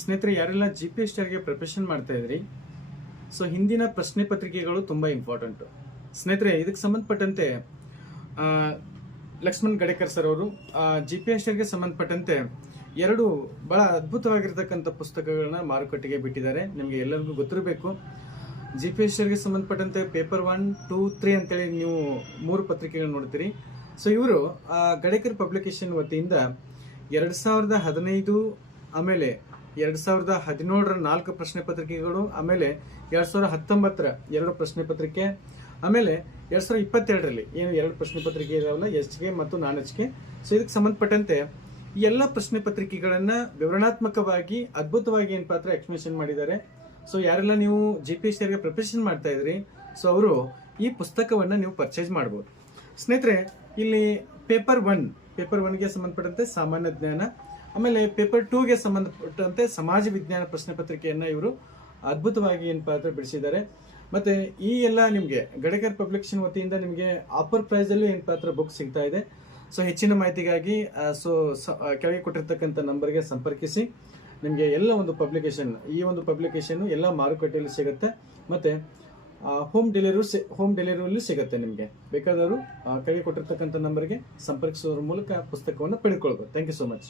ಸ್ನೇಹಿತರೆ, ಯಾರೆಲ್ಲ GPSTಗೆ ಪ್ರಿಪರೇಷನ್ ಮಾಡ್ತಾ ಇದ್ರಿ, ಸೊ ಹಿಂದಿನ ಪ್ರಶ್ನೆ ಪತ್ರಿಕೆಗಳು ತುಂಬಾ ಇಂಪಾರ್ಟೆಂಟ್. ಸ್ನೇಹಿತರೆ, ಇದಕ್ಕೆ ಸಂಬಂಧಪಟ್ಟಂತೆ ಲಕ್ಷ್ಮಣ್ ಗಡೇಕರ್ ಸರ್ ಅವರು GPSTಗೆ ಸಂಬಂಧಪಟ್ಟಂತೆ ಎರಡು ಬಹಳ ಅದ್ಭುತವಾಗಿರ್ತಕ್ಕಂಥ ಪುಸ್ತಕಗಳನ್ನ ಮಾರುಕಟ್ಟೆಗೆ ಬಿಟ್ಟಿದ್ದಾರೆ. ನಿಮಗೆ ಎಲ್ಲರಿಗೂ ಗೊತ್ತಿರಬೇಕು. GPSTಗೆ ಸಂಬಂಧಪಟ್ಟಂತೆ ಪೇಪರ್ 1, 2, 3 ಅಂತೇಳಿ ನೀವು 3 ಪತ್ರಿಕೆಗಳನ್ನ ನೋಡ್ತೀರಿ. ಸೊ ಇವರು ಗಡೇಕರ್ ಪಬ್ಲಿಕೇಶನ್ ವತಿಯಿಂದ 2015 ಆಮೇಲೆ 2017ರ 4 ಪ್ರಶ್ನೆ ಪತ್ರಿಕೆಗಳು, ಆಮೇಲೆ 2019ರ 2 ಪ್ರಶ್ನೆ ಪತ್ರಿಕೆ, ಆಮೇಲೆ 2022ರಲ್ಲಿ ಏನು 2 ಪ್ರಶ್ನೆ ಪತ್ರಿಕೆ ಇದಾವಲ್ಲ, HK ಮತ್ತು ನಾನ್ HK. ಸೊ ಇದಕ್ಕೆ ಸಂಬಂಧಪಟ್ಟಂತೆ ಈ ಎಲ್ಲ ಪ್ರಶ್ನೆ ಪತ್ರಿಕೆಗಳನ್ನ ವಿವರಣಾತ್ಮಕವಾಗಿ ಅದ್ಭುತವಾಗಿ ಏನ್ ಪಾತ್ರ ಎಕ್ಸ್ಪ್ಲೇಷನ್ ಮಾಡಿದ್ದಾರೆ. ಸೊ ಯಾರೆಲ್ಲ ನೀವು GPSTಗೆ ಪ್ರಿಪರೇಷನ್ ಮಾಡ್ತಾ ಇದ್ರಿ, ಸೊ ಅವರು ಈ ಪುಸ್ತಕವನ್ನ ನೀವು ಪರ್ಚೇಸ್ ಮಾಡಬಹುದು. ಸ್ನೇಹಿತರೆ, ಇಲ್ಲಿ ಪೇಪರ್ 1ಗೆ ಸಂಬಂಧಪಟ್ಟಂತೆ ಸಾಮಾನ್ಯ ಜ್ಞಾನ, ಆಮೇಲೆ ಪೇಪರ್ 2ಗೆ ಸಂಬಂಧಪಟ್ಟಂತೆ ಸಮಾಜ ವಿಜ್ಞಾನ ಪ್ರಶ್ನೆ ಪತ್ರಿಕೆಯನ್ನ ಇವರು ಅದ್ಭುತವಾಗಿ ಏನ್ ಪಾತ್ರ ಬಿಡಿಸಿದ್ದಾರೆ. ಮತ್ತೆ ಈ ಎಲ್ಲ ನಿಮ್ಗೆ ಗಡೇಕರ್ ಪಬ್ಲಿಕೇಶನ್ ವತಿಯಿಂದ ನಿಮಗೆ ಆಫರ್ ಪ್ರೈಸ್ ಅಲ್ಲಿ ಏನ್ ಪಾತ್ರ ಬುಕ್ ಸಿಗ್ತಾ ಇದೆ. ಸೊ ಹೆಚ್ಚಿನ ಮಾಹಿತಿಗಾಗಿ ಕೆಳಗೆ ಕೊಟ್ಟಿರ್ತಕ್ಕಂಥ ನಂಬರ್ಗೆ ಸಂಪರ್ಕಿಸಿ. ನಿಮಗೆ ಎಲ್ಲ ಒಂದು ಪಬ್ಲಿಕೇಶನ್ ಎಲ್ಲ ಮಾರುಕಟ್ಟೆಯಲ್ಲಿ ಸಿಗುತ್ತೆ. ಮತ್ತೆ ಹೋಮ್ ಡೆಲಿವರಿ ಸಿಗುತ್ತೆ. ನಿಮಗೆ ಬೇಕಾದವರು ಕೆಳಗೆ ಕೊಟ್ಟಿರ್ತಕ್ಕಂಥ ನಂಬರ್ಗೆ ಸಂಪರ್ಕಿಸೋದ್ರ ಮೂಲಕ ಪುಸ್ತಕವನ್ನು ಪಡೆದುಕೊಳ್ಬಹುದು. Thank you so much.